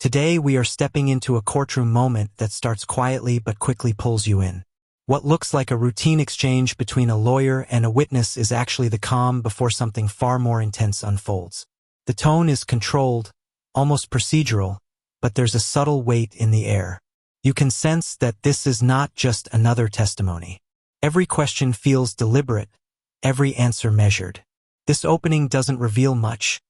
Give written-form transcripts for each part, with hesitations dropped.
Today we are stepping into a courtroom moment that starts quietly but quickly pulls you in. What looks like a routine exchange between a lawyer and a witness is actually the calm before something far more intense unfolds. The tone is controlled, almost procedural, but there's a subtle weight in the air. You can sense that this is not just another testimony. Every question feels deliberate, every answer measured. This opening doesn't reveal much,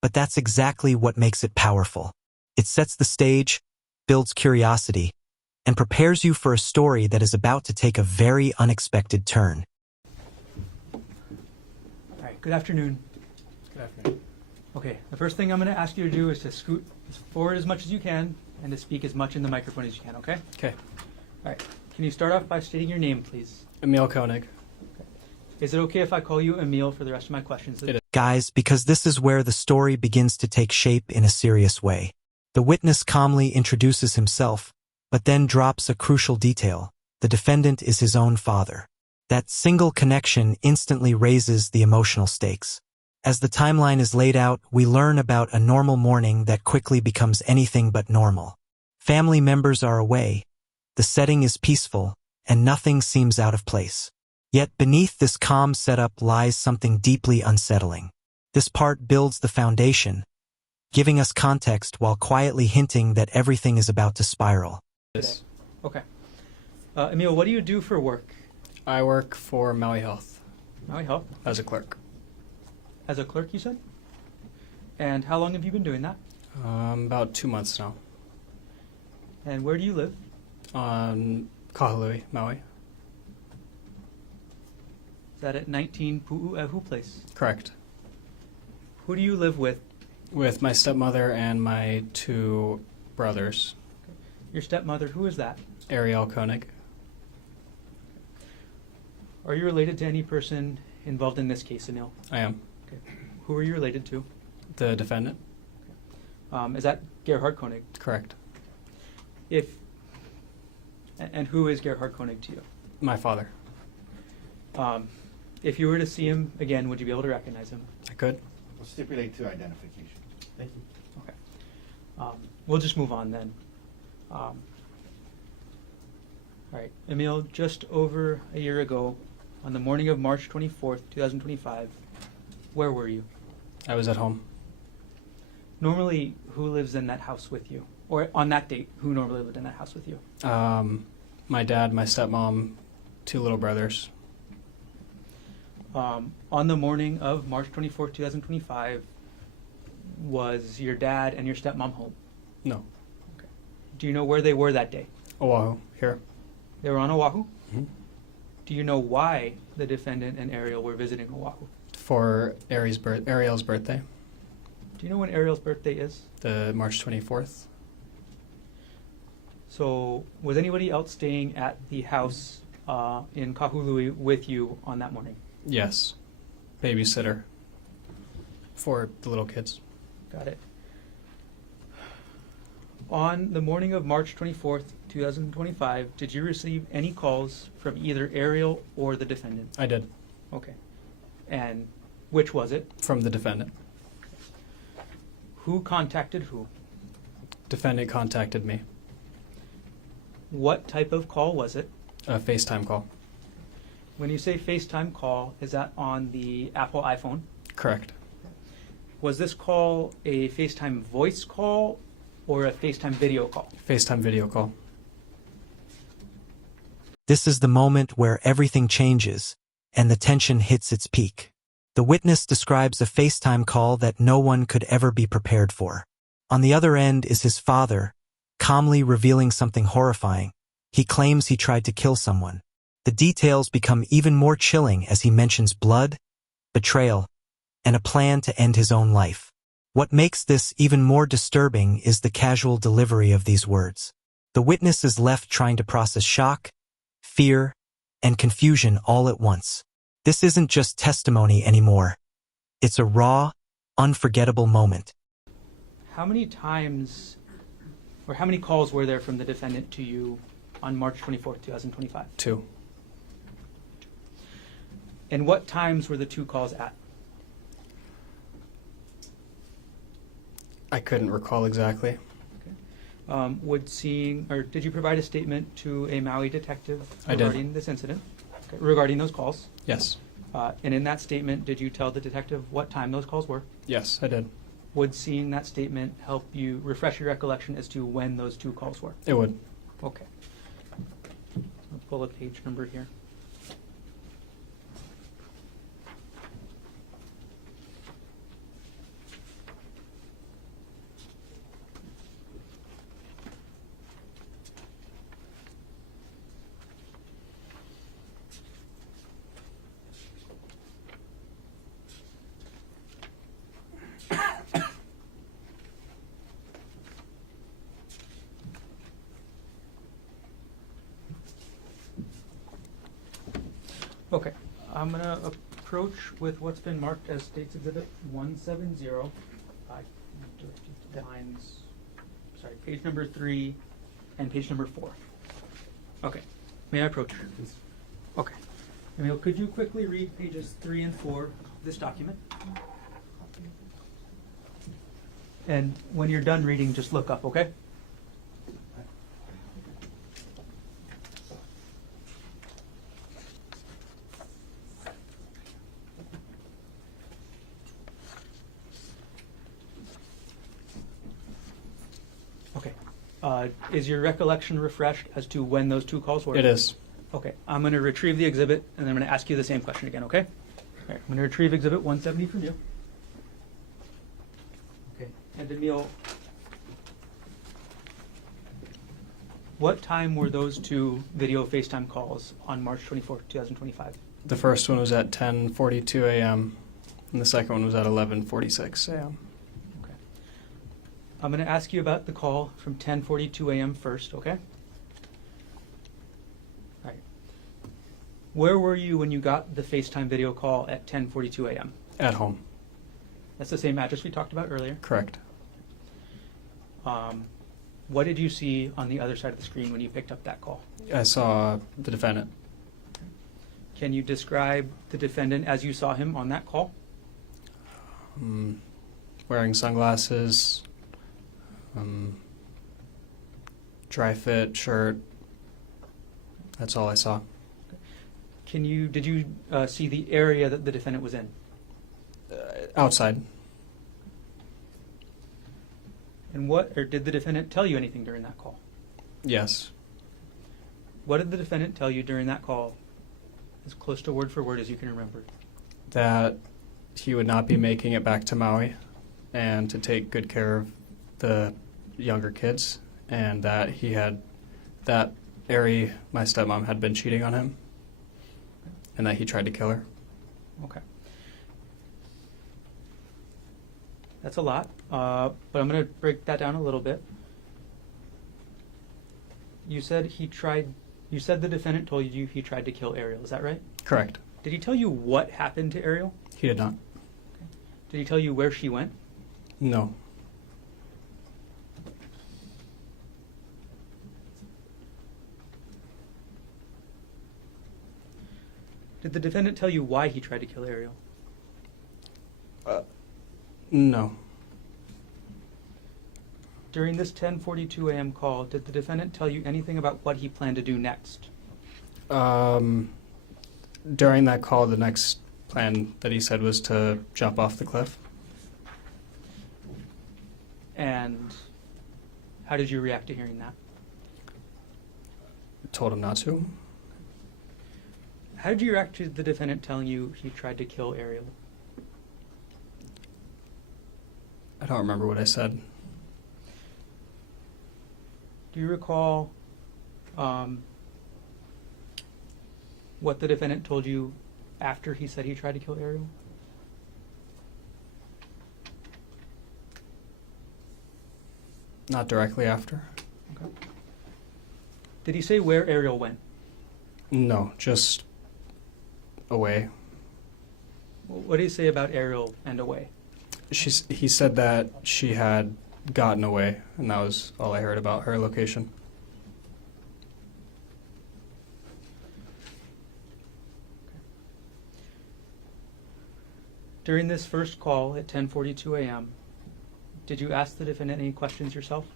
but that's exactly what makes it powerful. It sets the stage, builds curiosity, and prepares you for a story that is about to take a very unexpected turn. All right, good afternoon. Good afternoon. Okay, the first thing I'm going to ask you to do is to scoot forward as much as you can and to speak as much in the microphone as you can, okay? Okay. All right, can you start off by stating your name, please? Emil Koenig. Is it okay if I call you Emil for the rest of my questions? It is. Guys, because this is where the story begins to take shape in a serious way. The witness calmly introduces himself, but then drops a crucial detail. The defendant is his own father. That single connection instantly raises the emotional stakes. As the timeline is laid out, we learn about a normal morning that quickly becomes anything but normal. Family members are away, the setting is peaceful, and nothing seems out of place. Yet beneath this calm setup lies something deeply unsettling. This part builds the foundation, giving us context while quietly hinting that everything is about to spiral. Yes. Okay. Emil, what do you do for work? I work for Maui Health Maui Health. as a clerk. As a clerk, you said? And how long have you been doing that? About 2 months now. And where do you live? On Kahului, Maui. Is that at 19 Pu'uehu Place? Correct. Who do you live with? With my stepmother and my 2 brothers, Your stepmother, who is that? Ariel Koenig. Are you related to any person involved in this case, Emil? I am. Okay. Who are you related to? The defendant. Is that Gerhard Koenig? Correct. And who is Gerhard Koenig to you? My father. If you were to see him again, would you be able to recognize him? I could. We'll stipulate to identification. Thank you. Okay. We'll just move on then. All right, Emil, just over a year ago, on the morning of March 24th, 2025, where were you? I was at home. Normally, who lives in that house with you? Or on that date, who normally lived in that house with you? My dad, my stepmom, 2 little brothers. On the morning of March 24th, 2025, was your dad and your stepmom home? No. Do you know where they were that day? Oahu, here. They were on Oahu? Mm-hmm. Do you know why the defendant and Ariel were visiting Oahu? For Ariel's birthday, Do you know when Ariel's birthday is? the March 24th. So, was anybody else staying at the house in Kahului with you on that morning? Yes. Babysitter for the little kids. Got it. On the morning of March 24th, 2025, did you receive any calls from either Ariel or the defendant? I did. Okay. And which was it? From the defendant. Who contacted who? Defendant contacted me. What type of call was it? A FaceTime call. When you say FaceTime call, is that on the Apple iPhone? Correct. Was this call a FaceTime voice call or a FaceTime video call? FaceTime video call. This is the moment where everything changes, and the tension hits its peak. The witness describes a FaceTime call that no one could ever be prepared for. On the other end is his father, calmly revealing something horrifying. He claims he tried to kill someone. The details become even more chilling as he mentions blood, betrayal, and a plan to end his own life. What makes this even more disturbing is the casual delivery of these words. The witness is left trying to process shock, fear, and confusion all at once. This isn't just testimony anymore. It's a raw, unforgettable moment. How many times or how many calls were there from the defendant to you on March 24th, 2025? 2. And what times were the 2 calls at? I couldn't recall exactly. Okay. Did you provide a statement to a Maui detective I did. regarding this incident, regarding those calls? Yes. And in that statement, did you tell the detective what time those calls were? Yes, I did. Would seeing that statement help you refresh your recollection as to when those two calls were? It would. Okay. I'll pull a page number here. Okay, I'm gonna approach with what's been marked as State's Exhibit 170. I directed to lines, sorry, page number 3 and page number 4. Okay, may I approach? Okay. Emil, could you quickly read pages 3 and 4 of this document? And when you're done reading, just look up, okay? Okay. Is your recollection refreshed as to when those two calls were? It is. Okay. I'm going to retrieve the exhibit, and then I'm going to ask you the same question again, okay? All right. I'm going to retrieve Exhibit 170 from you. Okay. And Emil, what time were those two video FaceTime calls on March 24th, 2025? The first one was at 10:42 a.m. and the second one was at 11:46 a.m. Okay. I'm going to ask you about the call from 10:42 a.m. first, okay? All right. Where were you when you got the FaceTime video call at 10:42 a.m.? At home. That's the same address we talked about earlier. Correct. What did you see on the other side of the screen when you picked up that call? I saw the defendant. Can you describe the defendant as you saw him on that call? Wearing sunglasses, dry fit shirt. That's all I saw. Did you see the area that the defendant was in? Outside. And did the defendant tell you anything during that call? Yes. What did the defendant tell you during that call, as close to word for word as you can remember? That he would not be making it back to Maui and to take good care of the younger kids, and that Ari, my stepmom, had been cheating on him, and that he tried to kill her. Okay. That's a lot, but I'm going to break that down a little bit. You said the defendant told you he tried to kill Ariel, is that right? Correct. Did he tell you what happened to Ariel? He did not. Okay. Did he tell you where she went? No. Did the defendant tell you why he tried to kill Ariel? No. During this 10:42 a.m. call, did the defendant tell you anything about what he planned to do next? During that call, the next plan that he said was to jump off the cliff. And how did you react to hearing that? Told him not to. How did you react to the defendant telling you he tried to kill Ariel? I don't remember what I said. Do you recall what the defendant told you after he said he tried to kill Ariel? Not directly after. Okay. Did he say where Ariel went? No, just away. What did he say about Ariel and away? He said that she had gotten away, and that was all I heard about her location. During this first call at 10:42 a.m., did you ask the defendant any questions yourself?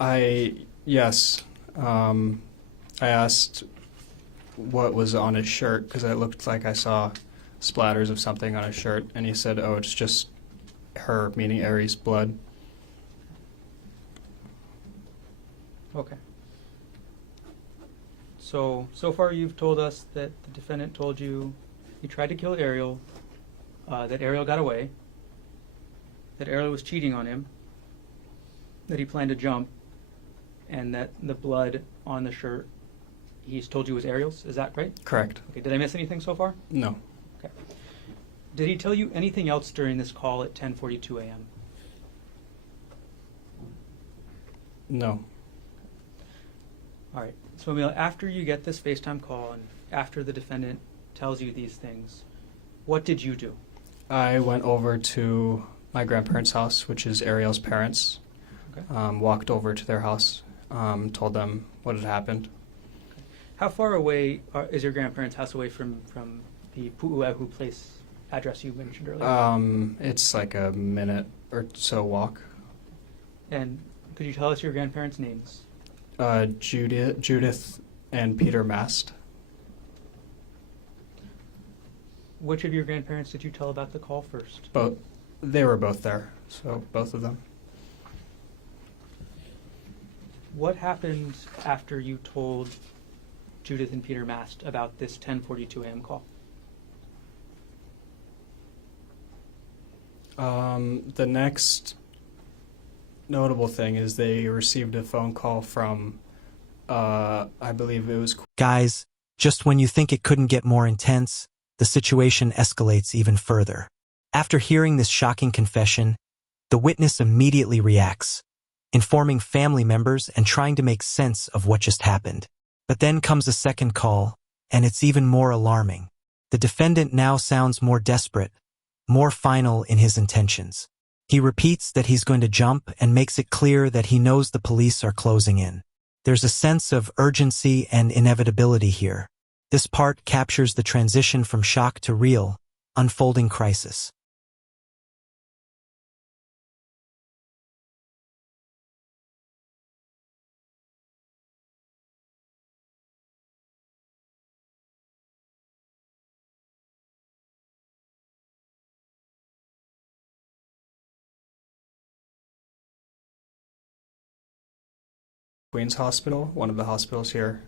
Yes. I asked what was on his shirt because it looked like I saw splatters of something on his shirt, and he said, "Oh, it's just her," meaning Aries' blood. Okay. So far you've told us that the defendant told you he tried to kill Ariel, that Ariel got away, that Ariel was cheating on him, that he planned to jump, and that the blood on the shirt he's told you was Ariel's. Is that right? Correct. Okay. Did I miss anything so far? No. Okay. Did he tell you anything else during this call at 10:42 a.m.? No. All right. So, Emil, after you get this FaceTime call and after the defendant tells you these things, what did you do? I went over to my grandparents' house, which is Ariel's parents. Okay. Walked over to their house, told them what had happened. How far away is your grandparents' house away from the Pu'uehu place address you mentioned earlier? It's like a minute or so walk. And could you tell us your grandparents' names? Judith and Peter Mast. Which of your grandparents did you tell about the call first? Both. They were both there, so both of them. What happened after you told Judith and Peter Mast about this 10:42 a.m. call? The next notable thing is they received a phone call from, I believe it was... Guys, just when you think it couldn't get more intense, the situation escalates even further. After hearing this shocking confession, the witness immediately reacts, informing family members and trying to make sense of what just happened. But then comes a second call, and it's even more alarming. The defendant now sounds more desperate, more final in his intentions. He repeats that he's going to jump and makes it clear that he knows the police are closing in. There's a sense of urgency and inevitability here. This part captures the transition from shock to real, unfolding crisis. Queens Hospital, one of the hospitals here.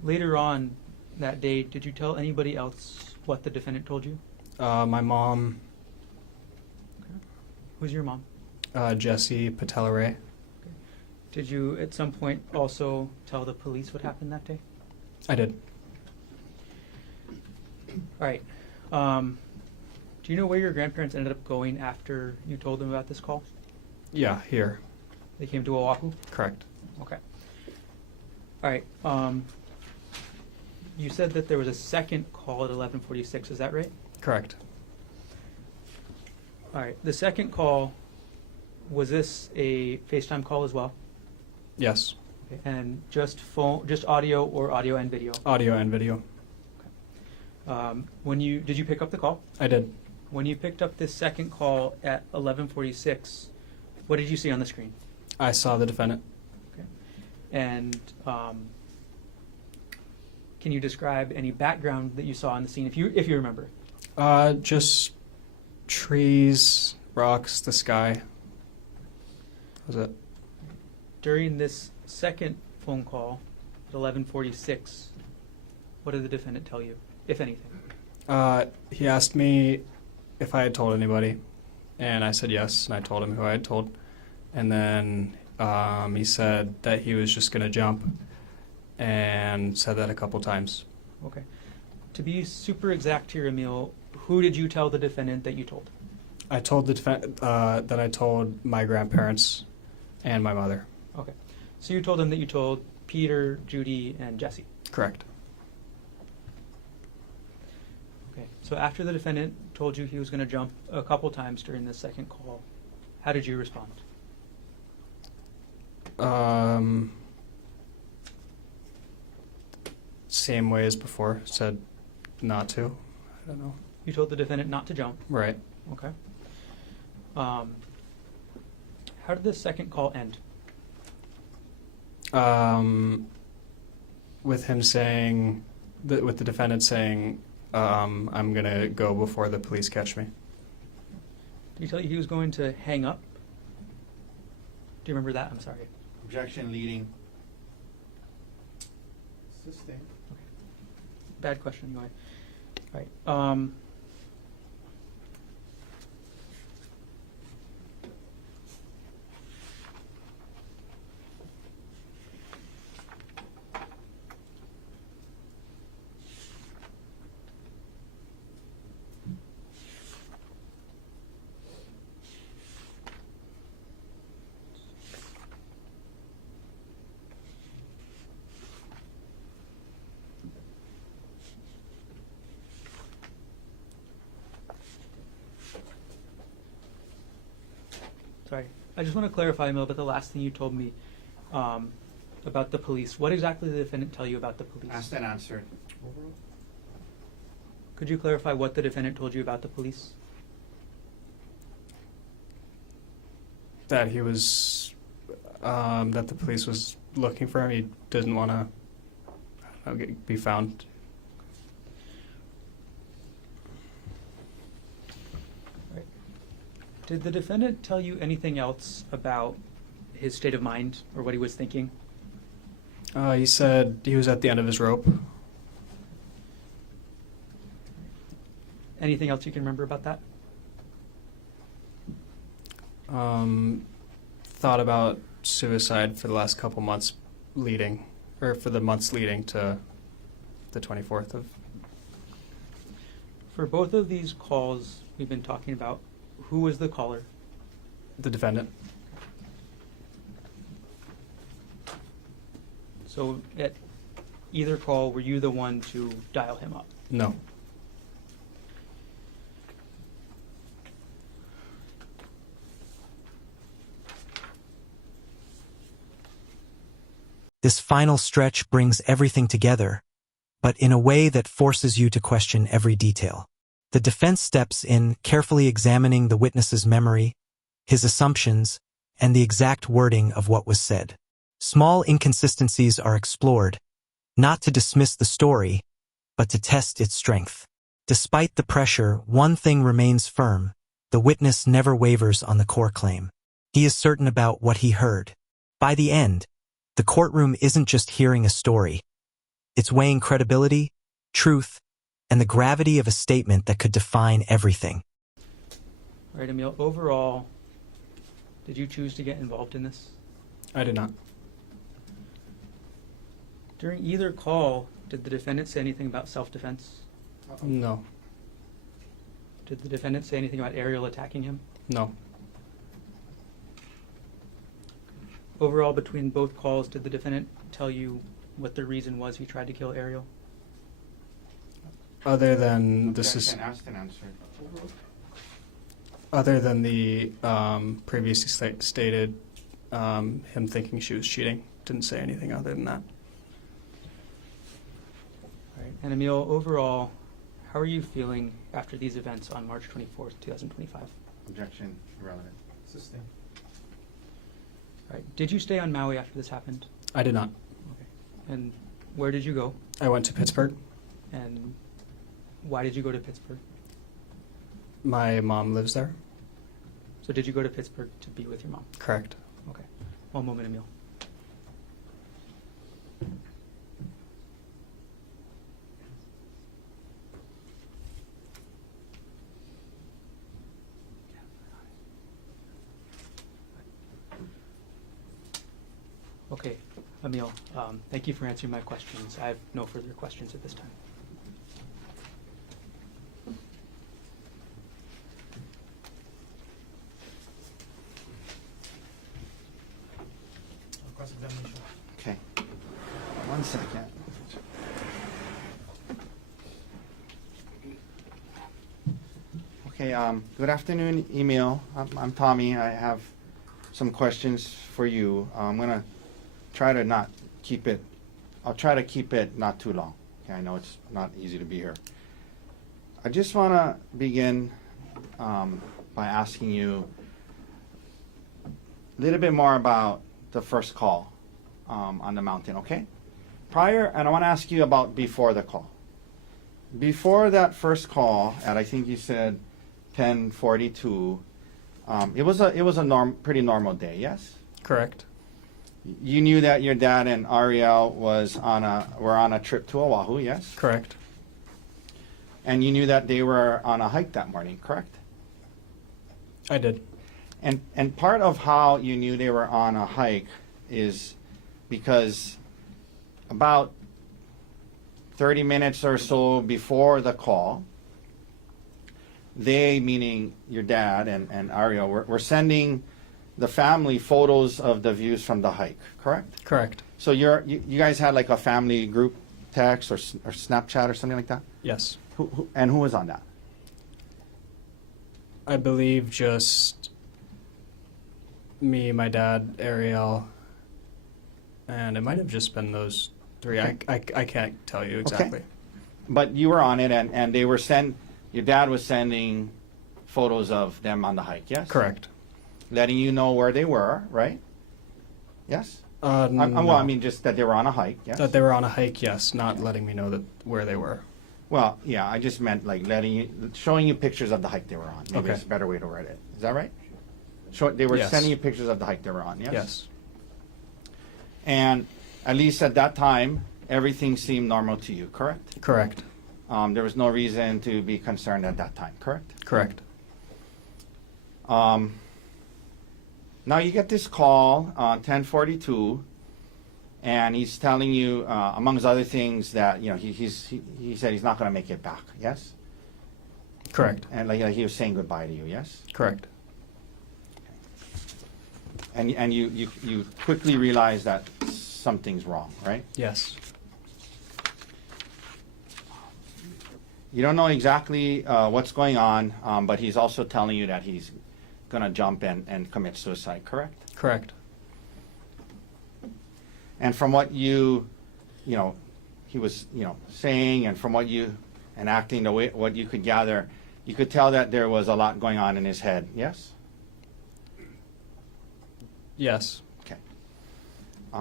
Later on that day, did you tell anybody else what the defendant told you? My mom, Who's your mom? Jessie Patelare. Did you at some point also tell the police what happened that day? I did. All right. Do you know where your grandparents ended up going after you told them about this call? Yeah, here. They came to Oahu? Correct. Okay. All right. You said that there was a second call at 11:46. Is that right? Correct. All right. The second call, was this a FaceTime call as well? Yes. Okay. And just phone, just audio or audio and video? Audio and video. Did you pick up the call? I did. When you picked up this second call at 11:46, what did you see on the screen? I saw the defendant. Okay. And can you describe any background that you saw on the scene, if you remember? Just trees, rocks, the sky. That was it. During this second phone call at 11:46, what did the defendant tell you, if anything? He asked me if I had told anybody, and I said yes, and I told him who I had told. And then he said that he was just going to jump, and said that a couple times. Okay. To be super exact here, Emil, who did you tell the defendant that you told? I told the that I told my grandparents and my mother. Okay. So you told them that you told Peter, Judy, and Jesse. Correct. Okay. So after the defendant told you he was going to jump a couple times during the second call, how did you respond? Same way as before. Said not to. I don't know. You told the defendant not to jump. Right. Okay. How How did the second call end? With him saying, with the defendant saying, I'm going to go before the police catch me. Did he tell you he was going to hang up? Do you remember that? I'm sorry. Objection leading. Sustain. Bad question, anyway. Right. Sorry. I just want to clarify a little bit the last thing you told me about the police. What exactly did the defendant tell you about the police? Asked and answered. Could you clarify what the defendant told you about the police? That he was, that the police was looking for him. He didn't want to be found. Right. Did the defendant tell you anything else about his state of mind or what he was thinking? He said he was at the end of his rope. Anything else you can remember about that? Thought about suicide for the last couple months leading, or for the months leading to the 24th of. For both of these calls we've been talking about, who was the caller? The defendant. So at either call, were you the one to dial him up? No. This final stretch brings everything together, but in a way that forces you to question every detail. The defense steps in, carefully examining the witness's memory, his assumptions, and the exact wording of what was said. Small inconsistencies are explored, not to dismiss the story, but to test its strength. Despite the pressure, one thing remains firm: the witness never wavers on the core claim. He is certain about what he heard. By the end, the courtroom isn't just hearing a story. It's weighing credibility, truth, and the gravity of a statement that could define everything. All right, Emil, overall, did you choose to get involved in this? I did not. During either call, did the defendant say anything about self-defense? No. Did the defendant say anything about Ariel attacking him? No. Overall, between both calls, did the defendant tell you what the reason was he tried to kill Ariel? Other than this is. Objection asked and answered. Other than the previously stated him thinking she was cheating, didn't say anything other than that. All right. And Emil, overall, how are you feeling after these events on March 24th, 2025? Objection irrelevant. Sustain. All right. Did you stay on Maui after this happened? I did not. Okay. And where did you go? I went to Pittsburgh. And why did you go to Pittsburgh? My mom lives there. So did you go to Pittsburgh to be with your mom? Correct. Okay. One moment, Emil. Okay, Emil, thank you for answering my questions. I have no further questions at this time. Okay. 1 second. Okay, good afternoon, Emil. I'm Tommy. I have some questions for you. I'm going to try to not keep it, I'll try to keep it not too long. Okay, I know it's not easy to be here. I just want to begin by asking you, little bit more about the first call on the mountain, okay? Prior, and I want to ask you about before the call. Before that first call, at I think you said 10:42, it was a pretty normal day, yes? Correct. You knew that your dad and Ariel were on a trip to Oahu, yes? Correct. And you knew that they were on a hike that morning, correct? I did. And part of how you knew they were on a hike is because about 30 minutes or so before the call, they, meaning your dad and Ariel, were sending the family photos of the views from the hike, correct? Correct. So you guys had like a family group text or Snapchat or something like that? Yes. Who was on that? I believe just me, my dad, Ariel, and it might have just been those three. Okay. I can't tell you exactly. Okay. But you were on it, and they were your dad was sending photos of them on the hike, yes? Correct. Letting you know where they were, right? Yes? No. Well, I mean, just that they were on a hike, yes? That they were on a hike, yes, not letting me know where they were. Well, yeah, I just meant like showing you pictures of the hike they were on. Maybe Okay. it's a better way to word it. Is that right? They were Yes. sending you pictures of the hike they were on, yes? Yes. And at least at that time, everything seemed normal to you, correct? Correct. There was no reason to be concerned at that time, correct? Correct. Now you get this call on 10:42, and he's telling you, amongst other things, that he said he's not going to make it back. Yes. Correct. And like he was saying goodbye to you. Yes. Correct. And you quickly realize that something's wrong, right? Yes. You don't know exactly what's going on, but he's also telling you that he's going to jump and commit suicide, correct? Correct. And from what he was, saying, and from and acting the way, what you could gather, you could tell that there was a lot going on in his head, yes? Yes. Okay.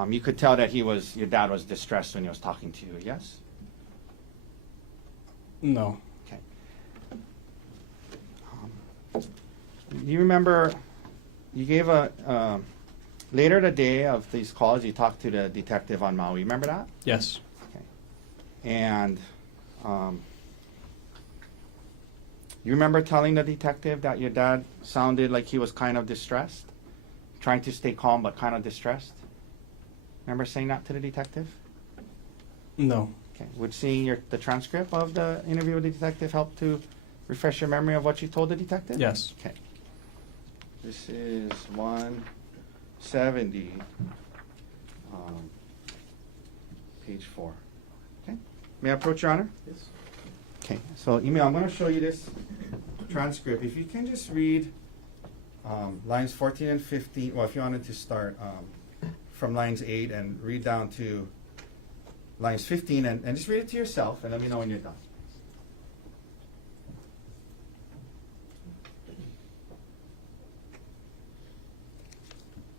You could tell that your dad was distressed when he was talking to you, yes? No. Okay. You remember, you gave later the day of these calls, you talked to the detective on Maui. Remember that? Yes. Okay. And you remember telling the detective that your dad sounded like he was kind of distressed? Trying to stay calm, but kind of distressed? Remember saying that to the detective? No. Okay. Would seeing the transcript of the interview with the detective help to refresh your memory of what you told the detective? Yes. Okay. This is 170, page 4. Okay. May I approach, Your Honor? Yes. Okay. So, email. I'm going to show you this transcript. If you can just read lines 14 and 15. Well, if you wanted to start from lines 8 and read down to lines 15, and just read it to yourself, and let me know when you're done.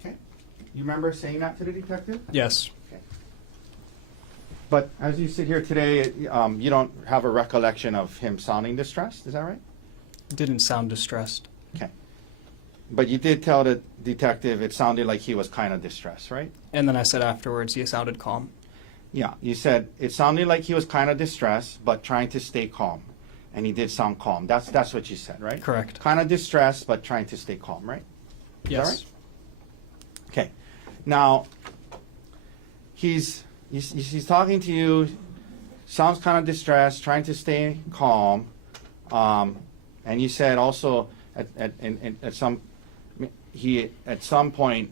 Okay. You remember saying that to the detective? Yes. Okay. But as you sit here today, you don't have a recollection of him sounding distressed, is that right? Didn't sound distressed. Okay. But you did tell the detective it sounded like he was kind of distressed, right? And then I said afterwards he sounded calm. Yeah, you said it sounded like he was kind of distressed, but trying to stay calm. And he did sound calm. That's what you said, right? Correct. Kind of distressed, but trying to stay calm, right? Is Yes. that right? Okay. Now, he's talking to you, sounds kind of distressed, trying to stay calm. And you said also at some point,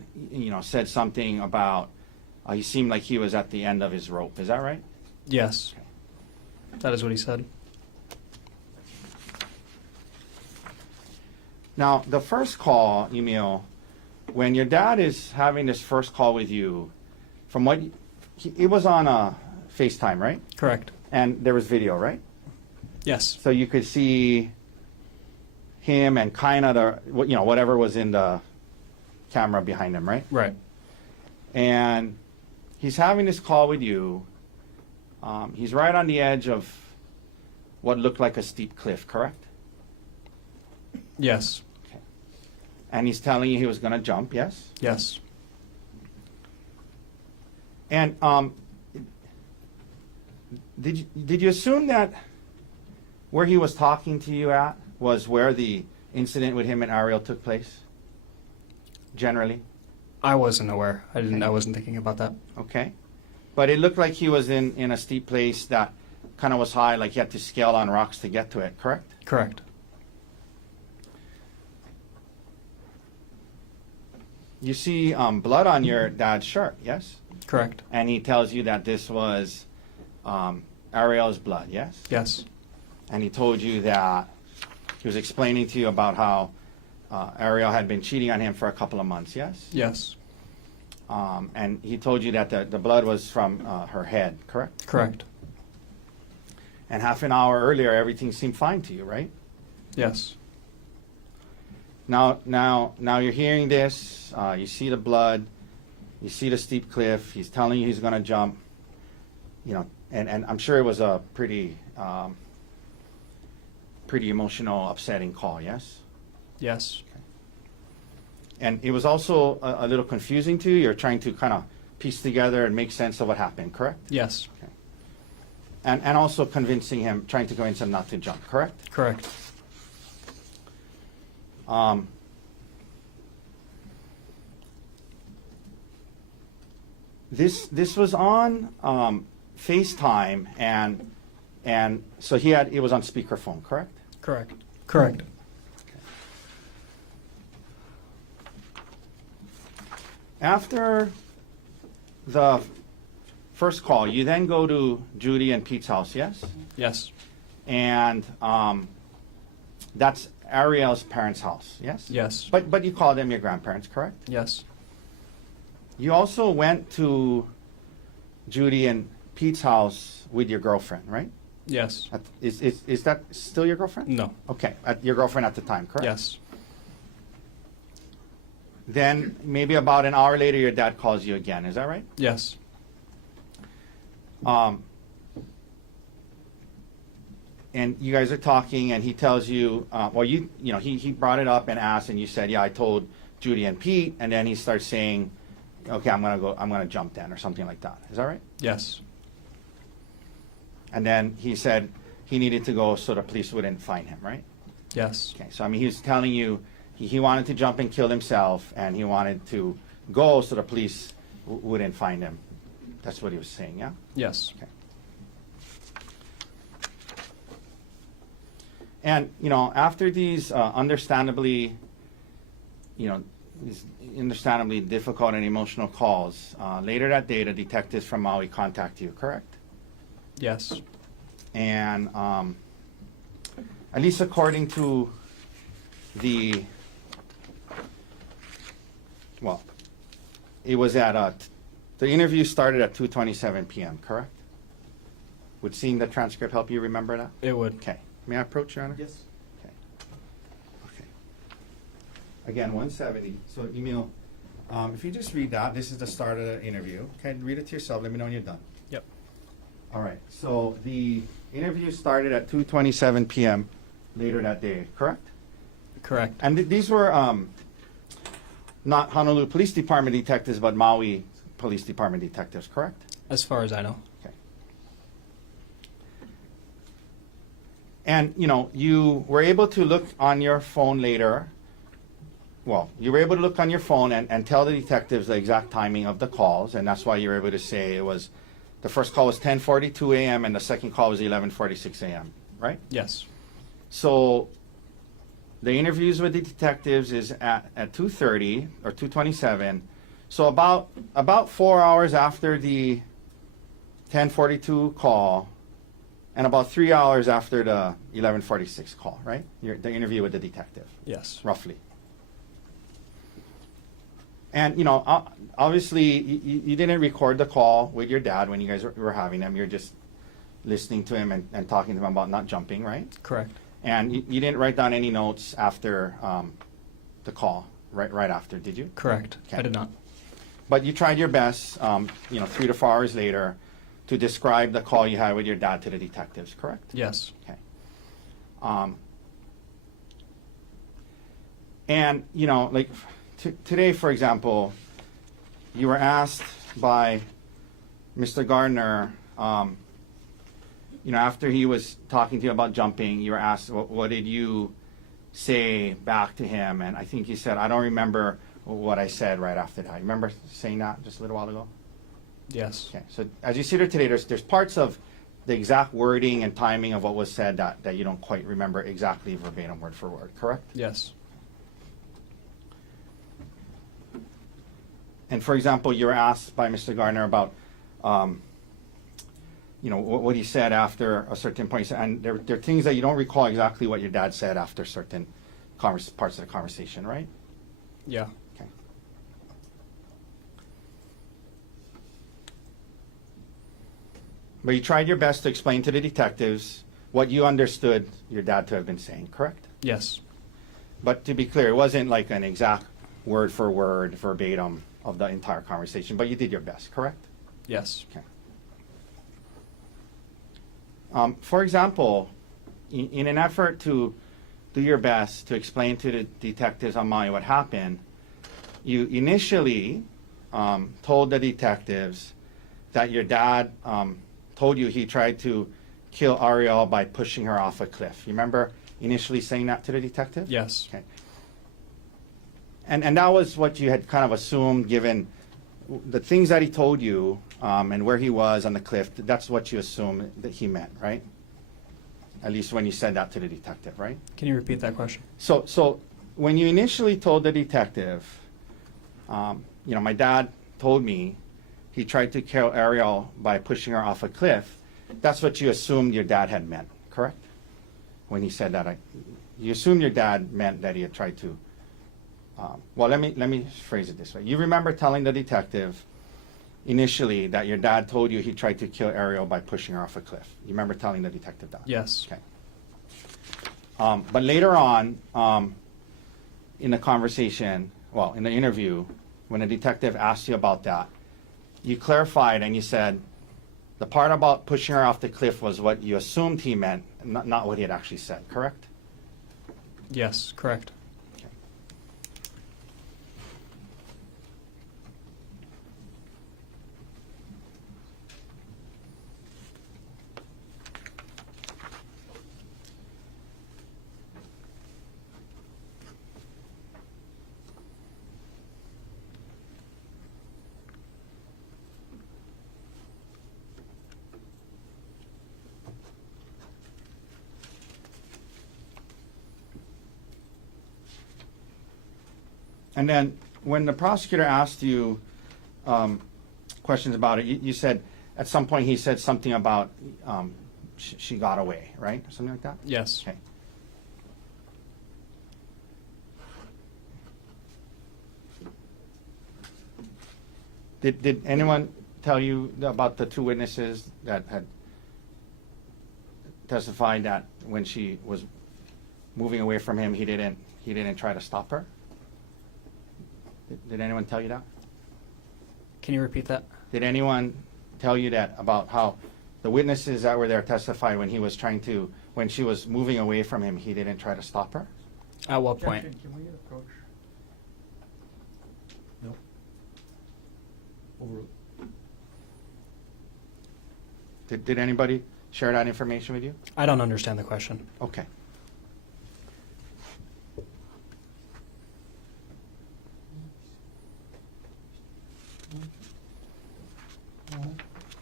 said something about he seemed like he was at the end of his rope. Is that right? Yes. Okay. That is what he said. Now, the first call, Emil, when your dad is having this first call with you, from what it was on a FaceTime, right? Correct. And there was video, right? Yes. So you could see him and kind of the, whatever was in the camera behind him, right? Right. And he's having this call with you. He's right on the edge of what looked like a steep cliff, correct? Yes. And he's telling you he was going to jump, yes? Yes. And did you assume that where he was talking to you at was where the incident with him and Ariel took place? Generally? I wasn't aware. I wasn't thinking about that. Okay. But it looked like he was in a steep place that kind of was high, like he had to scale on rocks to get to it, correct? Correct. You see blood on your dad's shirt, yes? Correct. And he tells you that this was Ariel's blood, yes? Yes. And he told you that he was explaining to you about how Ariel had been cheating on him for a couple of months, yes? Yes. And he told you that the blood was from her head, correct? Correct. And half an hour earlier, everything seemed fine to you, right? Yes. Now you're hearing this. You see the blood. You see the steep cliff. He's telling you he's going to jump. You know, and I'm sure it was a pretty emotional, upsetting call. Yes. Yes. And it was also a little confusing to you. You're trying to kind of piece together and make sense of what happened. Correct. Yes. Okay. And also trying to convince him not to jump. Correct. Correct. This was on FaceTime, and so it was on speakerphone, correct? Correct. Correct. After the first call, you then go to Judy and Pete's house, yes? Yes. And that's Ariel's parents' house, yes? Yes. But you call them your grandparents, correct? Yes. You also went to Judy and Pete's house with your girlfriend, right? Yes. Is that still your girlfriend? No. Okay, your girlfriend at the time, correct? Yes. Then maybe about an hour later, your dad calls you again. Is that right? Yes. And you guys are talking, and he tells you, he brought it up and asked, and you said, yeah, I told Judy and Pete, and then he starts saying, okay, I'm gonna jump then, or something like that. Is that right? Yes. And then he said he needed to go so the police wouldn't find him, right? Yes. Okay, so I mean, he was telling you he wanted to jump and kill himself, and he wanted to go so the police wouldn't find him. That's what he was saying, yeah? Yes. Okay. And, after these understandably difficult and emotional calls, later that day, the detectives from Maui contact you, correct? Yes. And at least according to it was the interview started at 2:27 p.m., correct? Would seeing the transcript help you remember that? It would. Okay. May I approach, Your Honor? Yes. Okay. Again, 170. So email. If you just read that, this is the start of the interview. Okay, read it to yourself. Let me know when you're done. Yep. All right. So the interview started at 2:27 p.m. later that day, correct? Correct. And these were not Honolulu Police Department detectives, but Maui Police Department detectives, correct? As far as I know. Okay. And, you were able to look on your phone later. Well, you were able to look on your phone and tell the detectives the exact timing of the calls, and that's why you were able to say the first call was 10:42 a.m. and the second call was 11:46 a.m., right? Yes. So the interviews with the detectives is at 2:30 or 2:27. So about 4 hours after the 10:42 call, and about 3 hours after the 11:46 call, right? The interview with the detective, Yes. roughly. And obviously you didn't record the call with your dad when you guys were having them. You're just listening to him and talking to him about not jumping, right? Correct. And you didn't write down any notes after the call, right after, did you? Correct. Okay. I did not. But you tried your best, 3 to 4 hours later, to describe the call you had with your dad to the detectives, correct? Yes. Okay. And, like today, for example, you were asked by Mr. Gardner, after he was talking to you about jumping, you were asked, what did you say back to him? And I think you said, I don't remember what I said right after that. You remember saying that just a little while ago? Yes. Okay. So as you see there today, there's parts of the exact wording and timing of what was said that you don't quite remember exactly verbatim, word for word, correct? Yes. And for example, you were asked by Mr. Gardner about, what he said after a certain point. And there are things that you don't recall exactly what your dad said after certain parts of the conversation, right? Yeah. Okay. But you tried your best to explain to the detectives what you understood your dad to have been saying, correct? Yes. But to be clear, it wasn't like an exact word for word, verbatim of the entire conversation, but you did your best, correct? Yes. Okay. For example, in an effort to do your best to explain to the detectives on Maui what happened, you initially told the detectives that your dad told you he tried to kill Ariel by pushing her off a cliff. You remember initially saying that to the detective? Yes. Okay. And that was what you had kind of assumed, given the things that he told you and where he was on the cliff. That's what you assumed that he meant, right? At least when you said that to the detective, right? Can you repeat that question? So when you initially told the detective, my dad told me he tried to kill Ariel by pushing her off a cliff, that's what you assumed your dad had meant, correct? When he said that, you assumed your dad meant that he had tried to. Let me phrase it this way. You remember telling the detective initially that your dad told you he tried to kill Ariel by pushing her off a cliff. You remember telling the detective that? Yes. Okay. But later on, in the conversation, in the interview, when the detective asked you about that, you clarified and you said the part about pushing her off the cliff was what you assumed he meant, not what he had actually said, correct? Yes, correct. And then when the prosecutor asked you questions about it, you said at some point he said something about she got away, right? Something like that? Yes. Okay. Did anyone tell you about the two witnesses that had testified that when she was moving away from him, he didn't try to stop her? Did anyone tell you that? Can you repeat that? Did anyone tell you that about how the witnesses that were there testified when she was moving away from him, he didn't try to stop her? At what point? Objection, can we approach? No. Overruled. Did anybody share that information with you? I don't understand the question. Okay.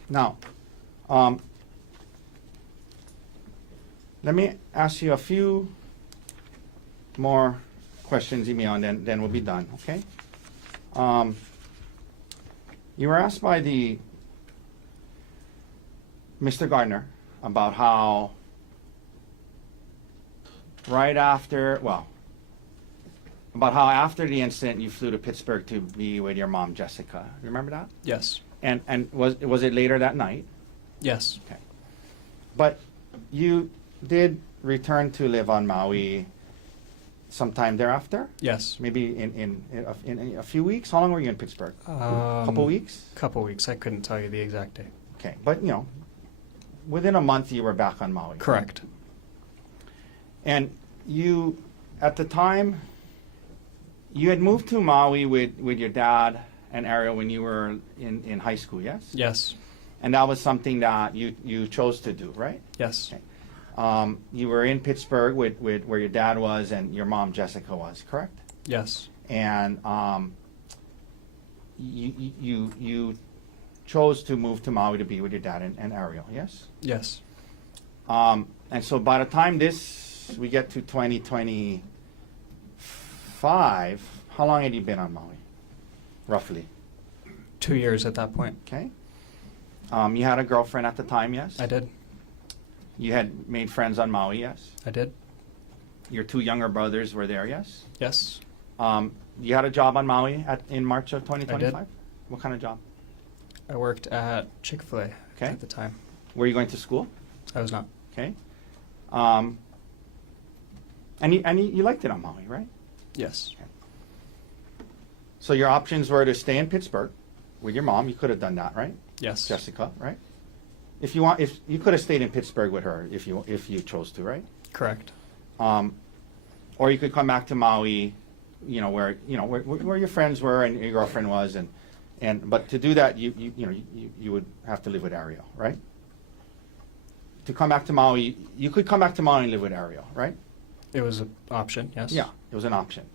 Now, let me ask you a few more questions, email, and then we'll be done, okay? You were asked by Mr. Gardner about how after the incident you flew to Pittsburgh to be with your mom, Jessica. Remember that? Yes. And was it later that night? Yes. Okay. But you did return to live on Maui sometime thereafter? Yes. Maybe in a few weeks? How long were you in Pittsburgh? Couple weeks? Couple weeks. I couldn't tell you the exact date. Okay, but you know, within a month you were back on Maui. Correct. And you, at the time, you had moved to Maui with your dad and Ariel when you were in high school, yes? Yes. And that was something that you chose to do, right? Yes. Okay. You were in Pittsburgh with where your dad was and your mom Jessica was, correct? Yes. And you chose to move to Maui to be with your dad and Ariel, yes? Yes. And so by the time we get to 2025, how long had you been on Maui, roughly? 2 years at that point. Okay. You had a girlfriend at the time, yes? I did. You had made friends on Maui, yes? I did. Your two younger brothers were there, yes? Yes. You had a job on Maui in March of 2025? I did. What kind of job? I worked at Chick-fil-A Okay. at the time. Were you going to school? I was not. Okay. And you liked it on Maui, right? Yes. So your options were to stay in Pittsburgh with your mom. You could have done that, right? Yes. Jessica, right? If you could have stayed in Pittsburgh with her if you chose to, right? Correct. Or you could come back to Maui, where your friends were and your girlfriend was, but to do that you would have to live with Ariel, right? To come back to Maui, you could come back to Maui and live with Ariel, right? It was an option, yes. Yeah, it was an option.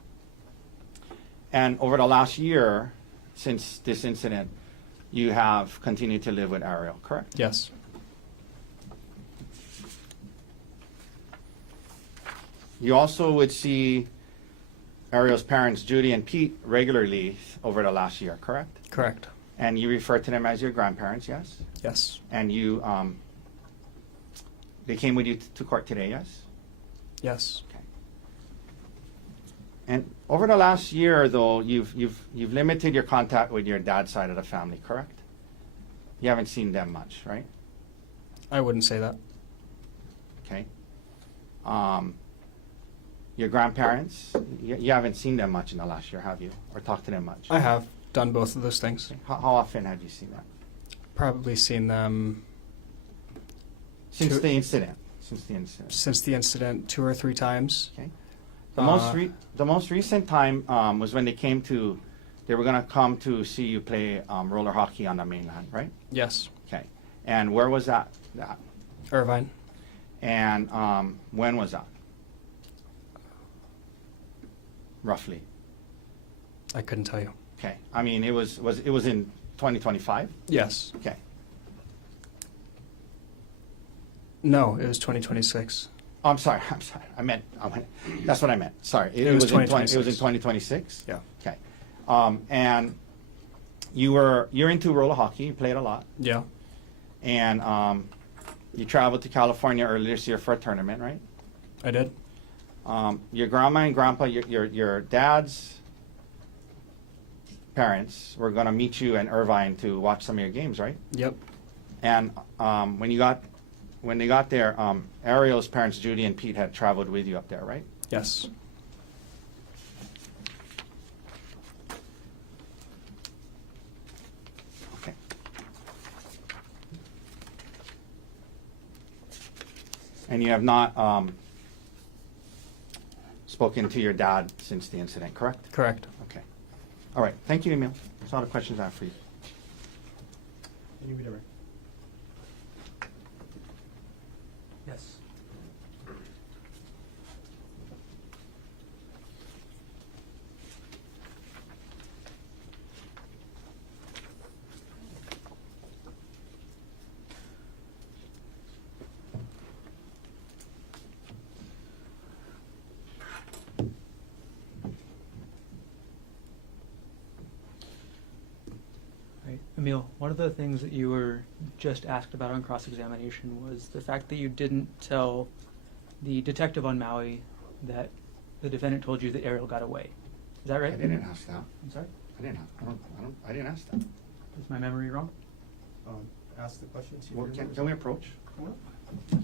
And over the last year, since this incident, you have continued to live with Ariel, correct? Yes. You also would see Ariel's parents, Judy and Pete, regularly over the last year, correct? Correct. And you refer to them as your grandparents, yes? Yes. And you, they came with you to court today, yes? Yes. Okay. And over the last year, though, you've limited your contact with your dad's side of the family, correct? You haven't seen them much, right? I wouldn't say that. Okay. Your grandparents, you haven't seen them much in the last year, have you? Or talked to them much? I have done both of those things. How often have you seen them? Probably seen them Since Two- the incident. Since the incident. since the incident 2 or 3 times. Okay. The most recent time was when they were going to come to see you play roller hockey on the mainland, right? Yes. Okay. And where was that? Irvine. And when was that? Roughly. I couldn't tell you. Okay. I mean, it was in 2025? Yes. Okay. No, it was 2026. Oh, I'm sorry. I meant that's what I meant. Sorry. It was it was in 2026. 2026? Yeah. Okay. And you're into roller hockey. You played a lot. Yeah. And you traveled to California earlier this year for a tournament, right? I did. Your grandma and grandpa, your dad's parents were going to meet you in Irvine to watch some of your games, right? Yep. And when they got there, Ariel's parents, Judy and Pete, had traveled with you up there, right? Yes. Okay. And you have not spoken to your dad since the incident, correct? Correct. Okay. All right. Thank you, Emil. That's all the questions I have for you. Yes. Right. Emil, one of the things that you were just asked about on cross-examination was the fact that you didn't tell the detective on Maui that the defendant told you that Ariel got away. Is that right? I didn't ask that. I'm sorry? I didn't ask that. Is my memory wrong? Ask the question. See if Well, you can remember. we approach? Come on up.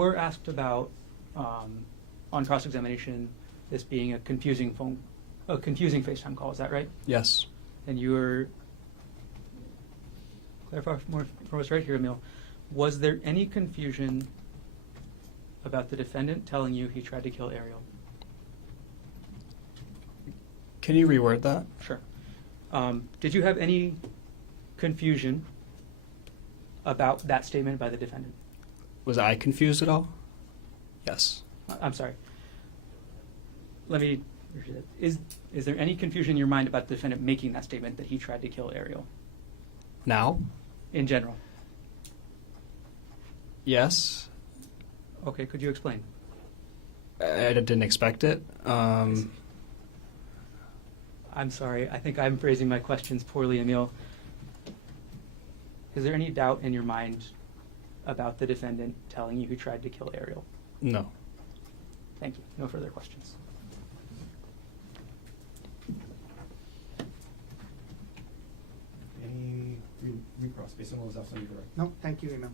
were asked about, on cross-examination, this being a confusing FaceTime call, is that right? Yes. And you were, clarify more for us right here, Emil, was there any confusion about the defendant telling you he tried to kill Ariel? Can you reword that? Sure. Did you have any confusion about that statement by the defendant? Was I confused at all? Yes. I'm sorry. Let me. Is there any confusion in your mind about the defendant making that statement that he tried to kill Ariel? Now? In general. Yes. Okay, could you explain? I didn't expect it. I'm sorry. I think I'm phrasing my questions poorly, Emil. Is there any doubt in your mind about the defendant telling you he tried to kill Ariel? No. Thank you. No further questions. Any recross based on what was asked on your direct? No, thank you, Emil.